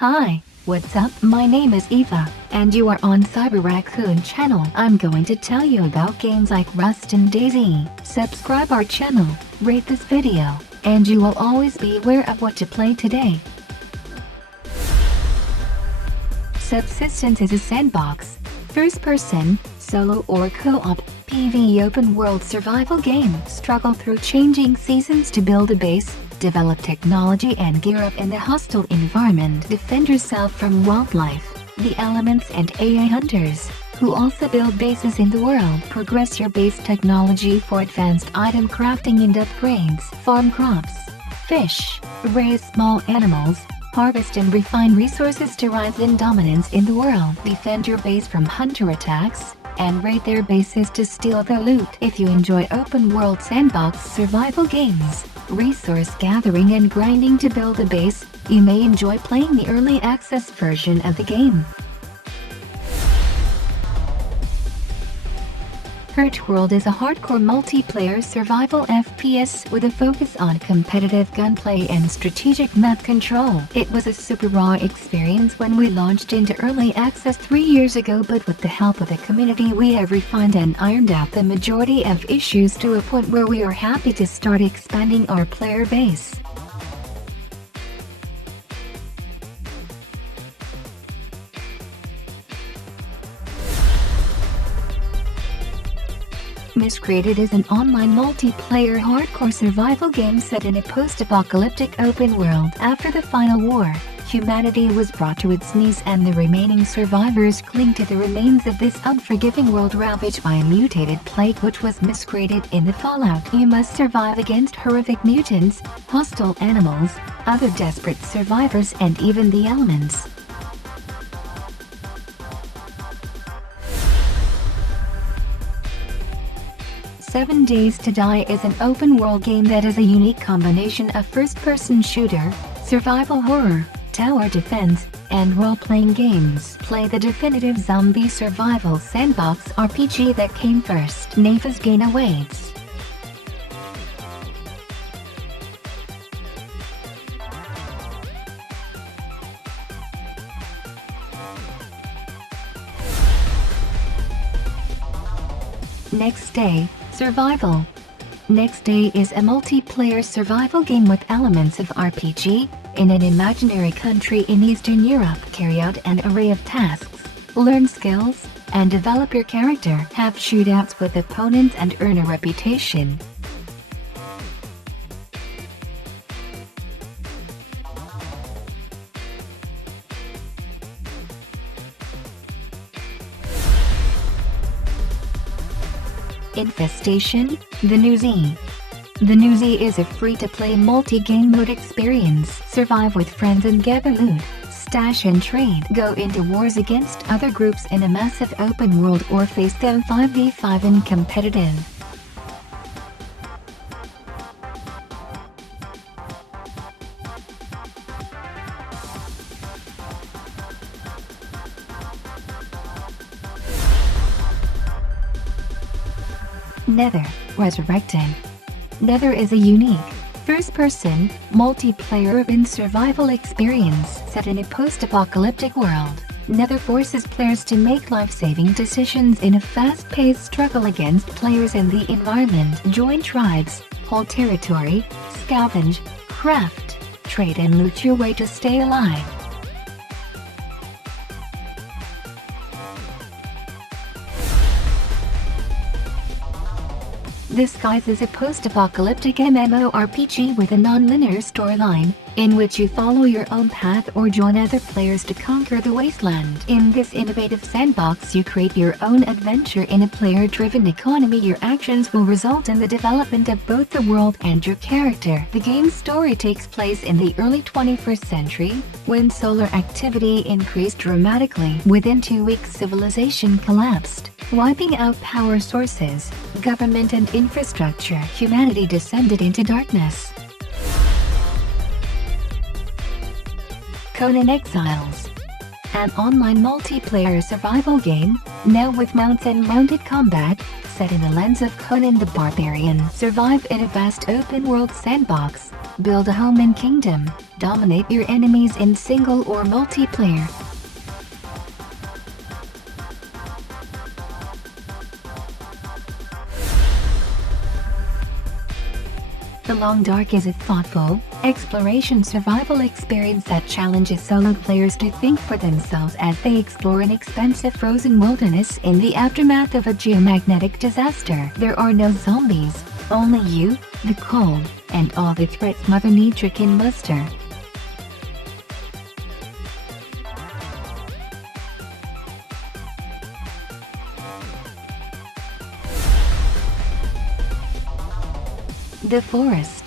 Hi, what's up? My name is Eva, and you are on Raccoon channel. I'm going to tell you about games like Rust and DayZ. Subscribe our channel, rate this video, and you will always be aware of what to play today. Subsistence is a sandbox, first-person, solo or co-op, PvE open-world survival game. Struggle through changing seasons to build a base, develop technology and gear up in the hostile environment. Defend yourself from wildlife, the elements and AI hunters, who also build bases in the world. Progress your base technology for advanced item crafting and upgrades. Farm crops, fish, raise small animals, harvest and refine resources to rise in dominance in the world. Defend your base from hunter attacks, and raid their bases to steal their loot. If you enjoy open-world sandbox survival games, resource gathering and grinding to build a base, you may enjoy playing the early access version of the game. Hurtworld is a hardcore multiplayer survival FPS with a focus on competitive gunplay and strategic map control. It was a super raw experience when we launched into early access 3 years ago, but with the help of the community we have refined and ironed out the majority of issues to a point where we are happy to start expanding our player base. Miscreated is an online multiplayer hardcore survival game set in a post-apocalyptic open world. After the final war, humanity was brought to its knees and the remaining survivors cling to the remains of this unforgiving world ravaged by a mutated plague which was miscreated in the fallout. You must survive against horrific mutants, hostile animals, other desperate survivors and even the elements. Seven Days to Die is an open-world game that is a unique combination of first-person shooter, survival horror, tower defense, and role-playing games. Play the definitive zombie survival sandbox RPG that came first. Neva's gain awaits. Next Day Survival. Next Day is a multiplayer survival game with elements of RPG, in an imaginary country in Eastern Europe. Carry out an array of tasks, learn skills, and develop your character. Have shootouts with opponents and earn a reputation. Infestation, The New Z. The New Z is a free-to-play multi-game mode experience. Survive with friends and gather loot, stash and trade. Go into wars against other groups in a massive open world or face them 5v5 in competitive. Nether, Resurrected. Nether is a unique, first-person, multiplayer urban survival experience set in a post-apocalyptic world. Nether forces players to make life-saving decisions in a fast-paced struggle against players in the environment. Join tribes, hold territory, scavenge, craft, trade and loot your way to stay alive. Disguise is a post-apocalyptic MMORPG with a non-linear storyline, in which you follow your own path or join other players to conquer the wasteland. In this innovative sandbox you create your own adventure in a player-driven economy. Your actions will result in the development of both the world and your character. The game's story takes place in the early 21st century, when solar activity increased dramatically. Within 2 weeks civilization collapsed, wiping out power sources, government and infrastructure. Humanity descended into darkness. Conan Exiles. An online multiplayer survival game, now with mounts and mounted combat, set in the lens of Conan the Barbarian. Survive in a vast open-world sandbox, build a home and kingdom, Dominate your enemies in single or multiplayer. The Long Dark is a thoughtful, exploration survival experience that challenges solo players to think for themselves as they explore an expansive frozen wilderness in the aftermath of a geomagnetic disaster. There are no zombies, only you, the cold, and all the threats Mother Nature can muster. The Forest.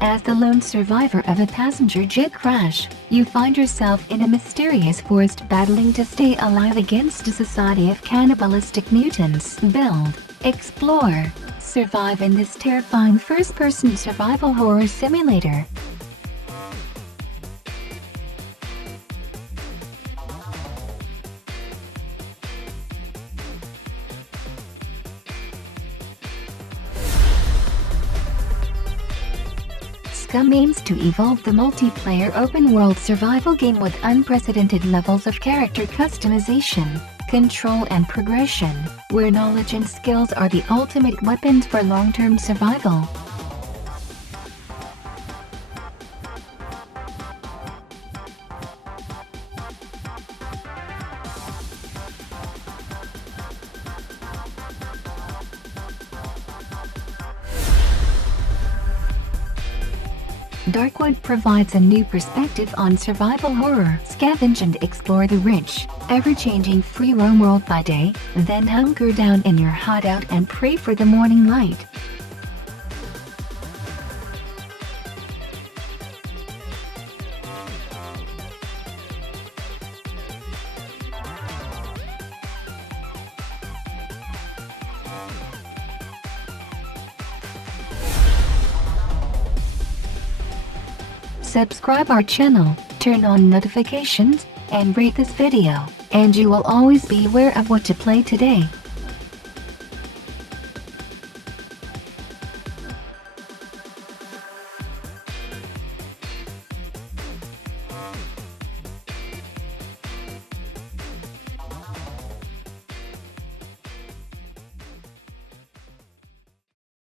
As the lone survivor of a passenger jet crash, you find yourself in a mysterious forest battling to stay alive against a society of cannibalistic mutants. Build, explore, survive in this terrifying first-person survival horror simulator. SCUM aims to evolve the multiplayer open-world survival game with unprecedented levels of character customization, control and progression, where knowledge and skills are the ultimate weapons for long-term survival. Darkwood provides a new perspective on survival horror. Scavenge and explore the rich, ever-changing free roam world by day, then hunker down in your hideout and pray for the morning light. Subscribe our channel, turn on notifications, and rate this video, and you will always be aware of what to play today.